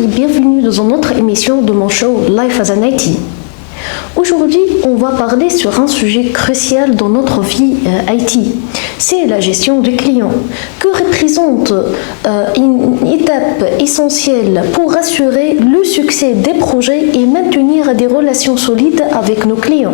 et bienvenue dans une autre émission de mon show Life as an IT. Aujourd'hui, on va parler sur un sujet crucial dans notre vie IT. C'est la gestion du client, que représente une étape essentielle pour assurer le succès des projets et maintenir des relations solides avec nos clients.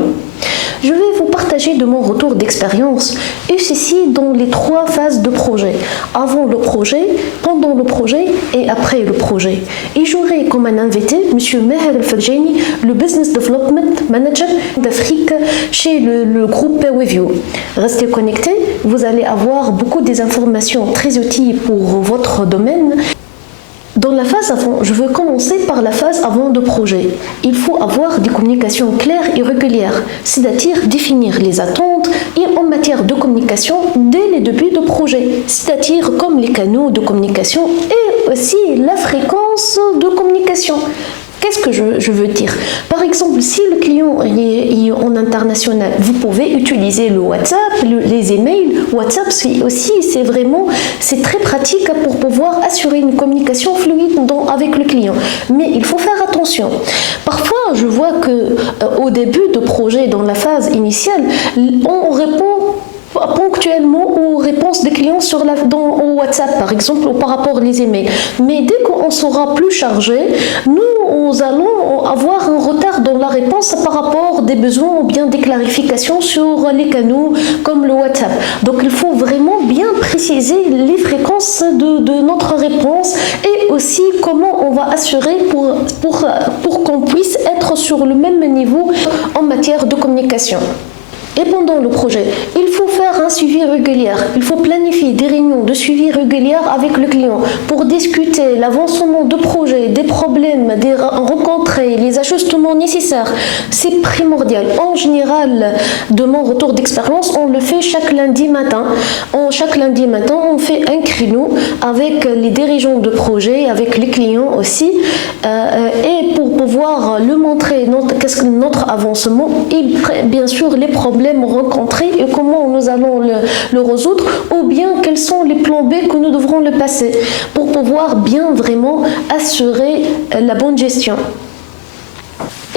Je vais vous partager de mon retour d'expérience et ceci dans les 3 phases de projet, avant le projet, pendant le projet et après le projet. Et j'aurai comme un invité M. Meher El-Fadjani, le Business Development Manager d'Afrique chez le groupe PayWithYou. Restez connectés, vous allez avoir beaucoup des informations très utiles pour votre domaine. Dans la phase avant, je veux commencer par la phase avant de projet. Il faut avoir des communications claires et régulières, c'est-à-dire définir les attentes et en matière de communication dès les débuts de projet, c'est-à-dire comme les canaux de communication et aussi la fréquence de communication. Qu'est-ce que je veux dire? Par exemple, si le client est en international, vous pouvez utiliser le WhatsApp, les emails. WhatsApp, c'est très pratique pour pouvoir assurer une communication fluide avec le client. Mais il faut faire attention. Parfois, je vois que au début de projet, dans la phase initiale, on répond ponctuellement aux réponses des clients au WhatsApp par exemple ou par rapport aux emails. Mais dès qu'on sera plus chargé, nous allons avoir un retard dans la réponse par rapport des besoins ou bien des clarifications sur les canaux comme le WhatsApp. Donc il faut vraiment bien préciser les fréquences de notre réponse et aussi comment on va assurer pour qu'on puisse être sur le même niveau en matière de communication. Et pendant le projet, il faut faire un suivi régulier. Il faut planifier des réunions de suivi régulières avec le client pour discuter l'avancement de projet, des problèmes, rencontrer les ajustements nécessaires. C'est primordial. En général, de mon retour d'expérience, on le fait chaque lundi matin. Chaque lundi matin, on fait un créneau avec les dirigeants de projet, avec les clients aussi, et pour pouvoir le montrer qu'est-ce que notre avancement et bien sûr les problèmes rencontrés et comment nous allons le résoudre ou bien quels sont les plans B que nous devrons le passer pour pouvoir bien vraiment assurer la bonne gestion.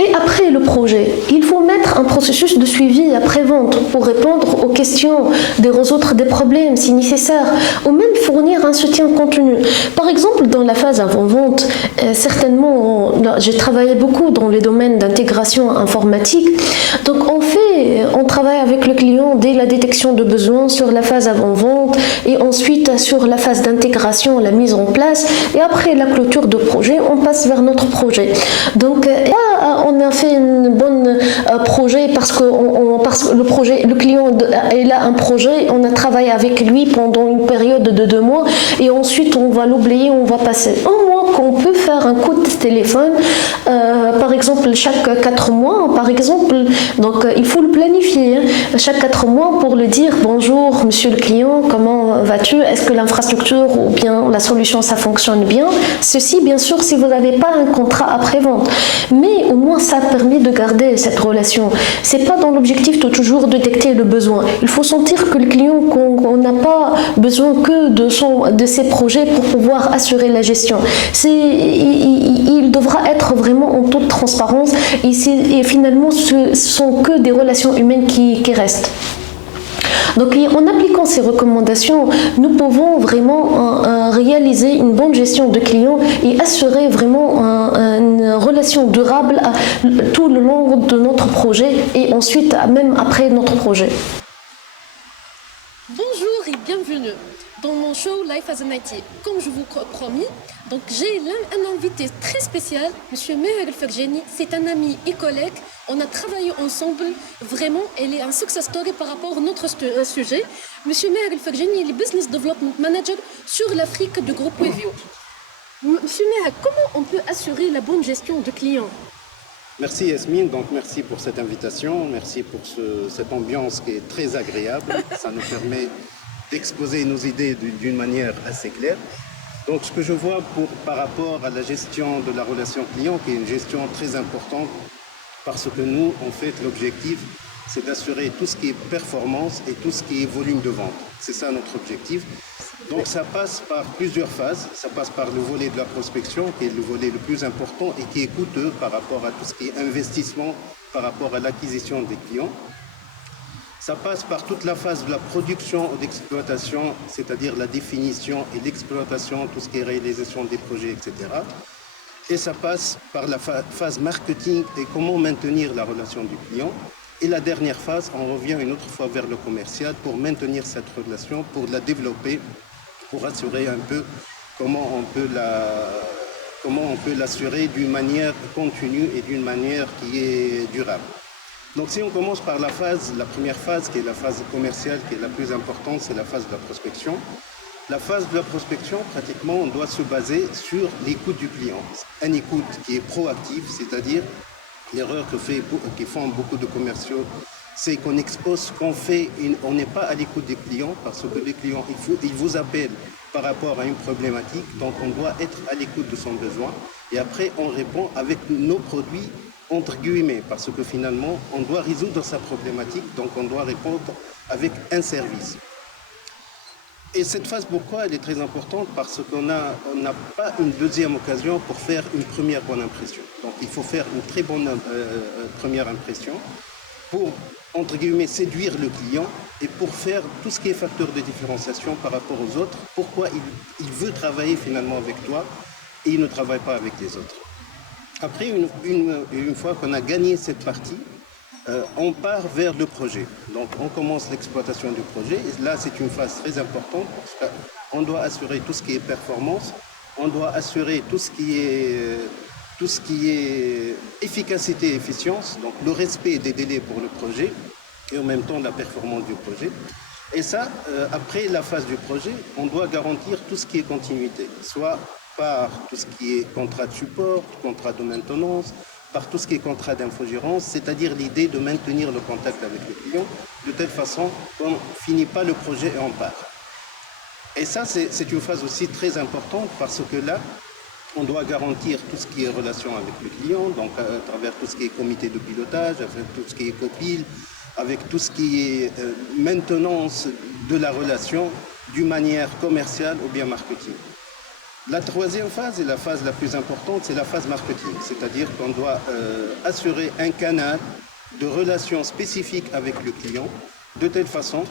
Et après le projet, il faut mettre un processus de suivi après-vente pour répondre aux questions, résoudre des problèmes si nécessaire, ou même fournir un soutien continu. Par exemple, dans la phase avant-vente, certainement, j'ai travaillé beaucoup dans les domaines d'intégration informatique. Donc, on travaille avec le client dès la détection de besoins sur la phase avant-vente et ensuite sur la phase d'intégration, la mise en place. Et après la clôture de projet, on passe vers notre projet. Donc, on a fait un bon projet parce que le client est là un projet, on a travaillé avec lui pendant une période de 2 mois et ensuite on va l'oublier, on va passer un mois qu'on peut faire un coup de téléphone, par exemple chaque 4 mois, par exemple, donc il faut le planifier, chaque 4 mois pour le dire bonjour monsieur le client, comment vas-tu, est-ce que l'infrastructure ou bien la solution ça fonctionne bien, ceci bien sûr si vous n'avez pas un contrat après-vente, mais au moins ça permet de garder cette relation. C'est pas dans l'objectif de toujours détecter le besoin. Il faut sentir que le client qu'on n'a pas besoin que de ses projets pour pouvoir assurer la gestion. Il devra être vraiment en toute transparence et finalement ce sont que des relations humaines qui restent. Donc en appliquant ces recommandations, nous pouvons vraiment réaliser une bonne gestion de clients et assurer vraiment une relation durable tout le long de notre projet et ensuite même après notre projet. Bonjour et bienvenue dans mon show Life as an IT. Comme je vous promis, donc j'ai un invité très spécial, M. Meher El-Fadjani. C'est un ami et collègue. On a travaillé ensemble. Vraiment, elle est un success story par rapport à notre sujet. M. Meher El-Fadjani est le Business Development Manager sur l'Afrique du groupe PayWithYou. M. Meher, comment on peut assurer la bonne gestion de clients? Merci Yasmine, donc merci pour cette invitation, merci pour cette ambiance qui est très agréable. Ça nous permet d'exposer nos idées d'une manière assez claire. Donc ce que je vois par rapport à la gestion de la relation client, qui est une gestion très importante, parce que nous, en fait, l'objectif, c'est d'assurer tout ce qui est performance et tout ce qui est volume de vente. C'est ça notre objectif. Donc ça passe par plusieurs phases. Ça passe par le volet de la prospection, qui est le volet le plus important et qui est coûteux par rapport à tout ce qui est investissement, par rapport à l'acquisition des clients. Ça passe par toute la phase de la production ou d'exploitation, c'est-à-dire la définition et l'exploitation, tout ce qui est réalisation des projets, etc. Et ça passe par la phase marketing et comment maintenir la relation du client. Et la dernière phase, on revient une autre fois vers le commercial pour maintenir cette relation, pour la développer, pour assurer un peu comment on peut l'assurer d'une manière continue et d'une manière qui est durable. Donc si on commence par la première phase, qui est la phase commerciale, qui est la plus importante, c'est la phase de la prospection. La phase de la prospection, pratiquement, on doit se baser sur l'écoute du client. Une écoute qui est proactive, c'est-à-dire l'erreur que font beaucoup de commerciaux, c'est qu'on expose ce qu'on fait, on n'est pas à l'écoute des clients parce que les clients, ils vous appellent par rapport à une problématique, donc on doit être à l'écoute de son besoin et après on répond avec nos produits entre guillemets parce que finalement on doit résoudre sa problématique, donc on doit répondre avec un service. Et cette phase, pourquoi elle est très importante? Parce qu'on n'a pas une deuxième occasion pour faire une première bonne impression. Donc il faut faire une très bonne première impression pour, entre guillemets, séduire le client et pour faire tout ce qui est facteur de différenciation par rapport aux autres. Pourquoi il veut travailler finalement avec toi et il ne travaille pas avec les autres. Après, une fois qu'on a gagné cette partie, on part vers le projet. Donc on commence l'exploitation du projet. Et là, c'est une phase très importante parce qu'on doit assurer tout ce qui est performance, on doit assurer tout ce qui est efficacité et efficience, donc le respect des délais pour le projet et en même temps la performance du projet. Et ça, après la phase du projet, on doit garantir tout ce qui est continuité, soit par tout ce qui est contrat de support, contrat de maintenance, par tout ce qui est contrat d'infogérance, c'est-à-dire l'idée de maintenir le contact avec le client de telle façon qu'on ne finit pas le projet et on part. Et ça, c'est une phase aussi très importante parce que là, on doit garantir tout ce qui est relation avec le client, donc à travers tout ce qui est comité de pilotage, avec tout ce qui est copil, avec tout ce qui est maintenance de la relation d'une manière commerciale ou bien marketing. La troisième phase et la phase la plus importante, c'est la phase marketing, c'est-à-dire qu'on doit assurer un canal de relations spécifiques avec le client de telle façon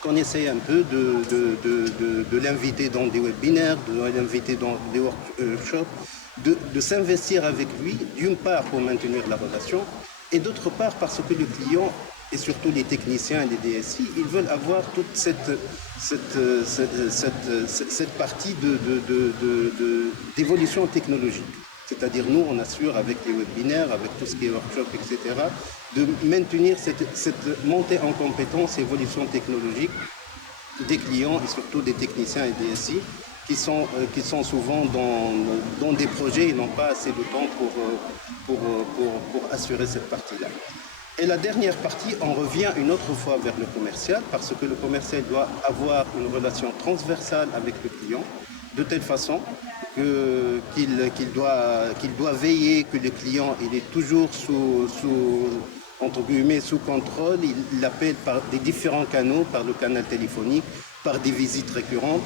qu'on essaye un peu de l'inviter dans des webinaires, de l'inviter dans des workshops, de s'investir avec lui, d'une part pour maintenir la relation et d'autre part parce que le client et surtout les techniciens et les DSI, ils veulent avoir toute cette partie d'évolution technologique. C'est-à-dire nous, on assure avec les webinaires, avec tout ce qui est workshop, etc., de maintenir cette montée en compétences, évolution technologique des clients et surtout des techniciens et DSI qui sont souvent dans des projets et n'ont pas assez de temps pour assurer cette partie-là. Et la dernière partie, on revient une autre fois vers le commercial parce que le commercial doit avoir une relation transversale avec le client de telle façon qu'il doit veiller que le client il est toujours entre guillemets, sous contrôle. Il l'appelle par des différents canaux, par le canal téléphonique, par des visites récurrentes,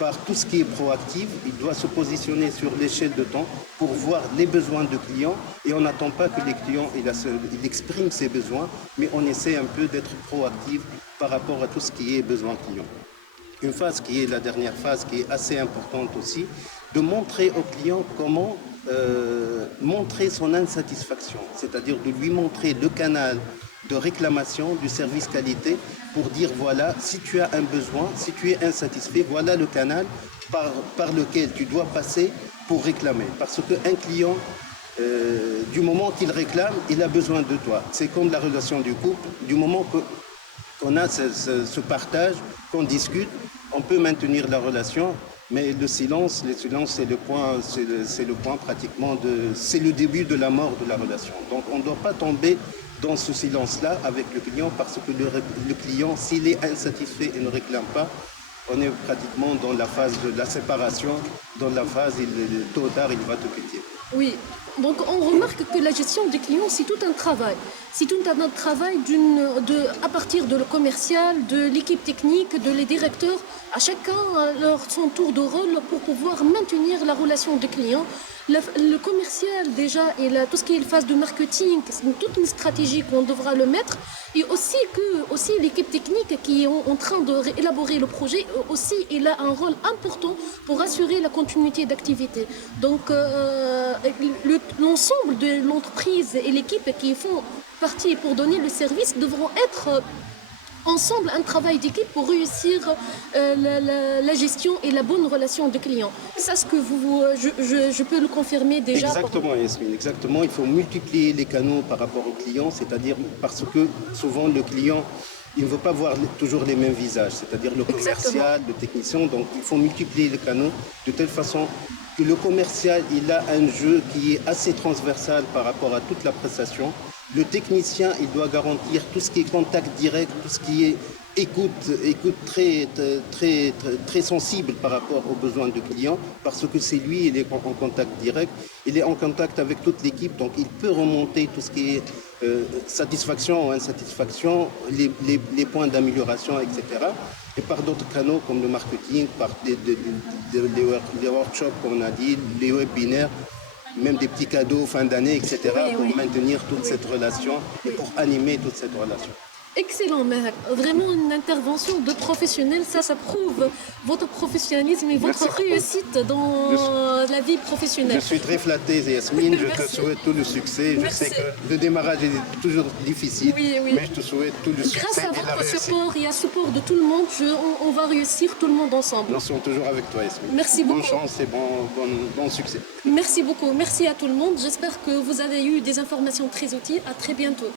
par tout ce qui est proactif. Il doit se positionner sur l'échelle de temps pour voir les besoins du client et on n'attend pas que les clients il exprime ses besoins, mais on essaie un peu d'être proactif par rapport à tout ce qui est besoin client. Une phase qui est la dernière phase, qui est assez importante aussi, de montrer au client comment montrer son insatisfaction, c'est-à-dire de lui montrer le canal de réclamation du service qualité pour dire voilà, si tu as un besoin, si tu es insatisfait, voilà le canal par lequel tu dois passer pour réclamer. Parce qu'un client, du moment qu'il réclame, il a besoin de toi. C'est comme la relation du couple, du moment qu'on a ce partage, qu'on discute, on peut maintenir la relation. Mais le silence, c'est le point pratiquement c'est le début de la mort de la relation. Donc on ne doit pas tomber dans ce silence-là avec le client parce que le client, s'il est insatisfait et ne réclame pas, on est pratiquement dans la phase de la séparation, dans la phase, tôt ou tard, il va te quitter. Oui, Donc on remarque que la gestion des clients, c'est tout un travail. C'est tout un travail à partir de le commercial, de l'équipe technique, de les directeurs, à chacun son tour de rôle pour pouvoir maintenir la relation des clients. Le commercial déjà et tout ce qui est phase de marketing, c'est toute une stratégie qu'on devra le mettre. Et aussi l'équipe technique qui est en train d'élaborer le projet, aussi il a un rôle important pour assurer la continuité d'activité. Donc l'ensemble de l'entreprise et l'équipe qui font partie pour donner le service devront être ensemble un travail d'équipe pour réussir la gestion et la bonne relation de clients. C'est ce que je peux le confirmer déjà. Exactement, Yasmine, exactement. Il faut multiplier les canaux par rapport aux clients, c'est-à-dire parce que souvent le client, il ne veut pas voir toujours les mêmes visages, c'est-à-dire le commercial, le technicien. Donc il faut multiplier les canaux de telle façon que le commercial, il a un jeu qui est assez transversal par rapport à toute la prestation. Le technicien, il doit garantir tout ce qui est contact direct, tout ce qui est écoute très sensible par rapport aux besoins du client, parce que c'est lui, il est en contact direct, il est en contact avec toute l'équipe, donc il peut remonter tout ce qui est satisfaction ou insatisfaction, les points d'amélioration, etc. Et par d'autres canaux comme le marketing, par les workshops qu'on a dit, les webinaires, même des petits cadeaux fin d'année, etc., pour maintenir toute cette relation et pour animer toute cette relation. Excellent, Meher. Vraiment une intervention de professionnel, ça prouve votre professionnalisme et votre réussite dans la vie professionnelle. Je suis très flatté, Yasmine, je te souhaite tout le succès. Je sais que le démarrage est toujours difficile, mais je te souhaite tout le succès. Grâce à votre support et à support de tout le monde, on va réussir tout le monde ensemble. Nous sommes toujours avec toi, Yasmine. Merci beaucoup. Bonne chance et bon succès. Merci beaucoup. Merci à tout le monde. J'espère que vous avez eu des informations très utiles. À très bientôt.